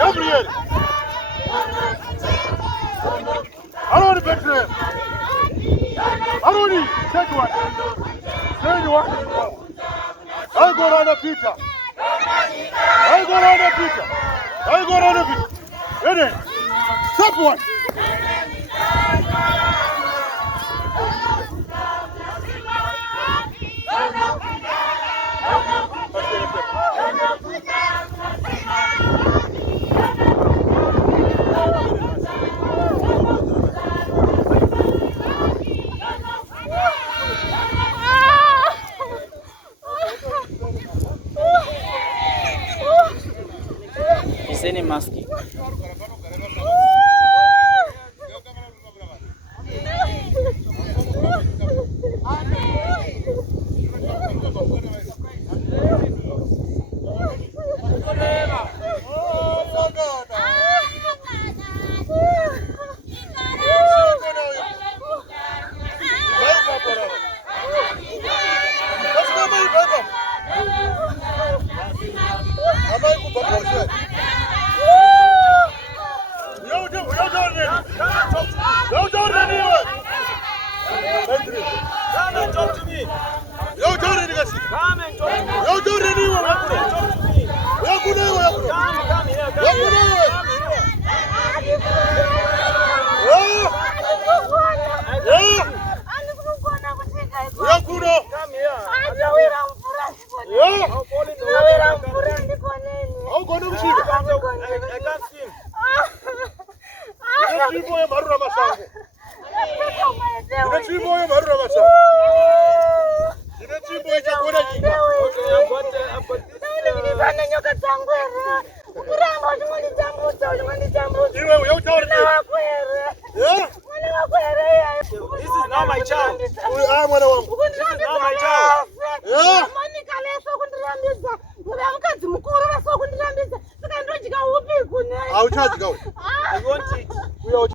Gabriel. Aroni Petro. Aroni, take one. Take one. I go on a pizza. I go on a pizza. I go on a pizza. Ready? Stop one. Iseni maski. I'll charge you.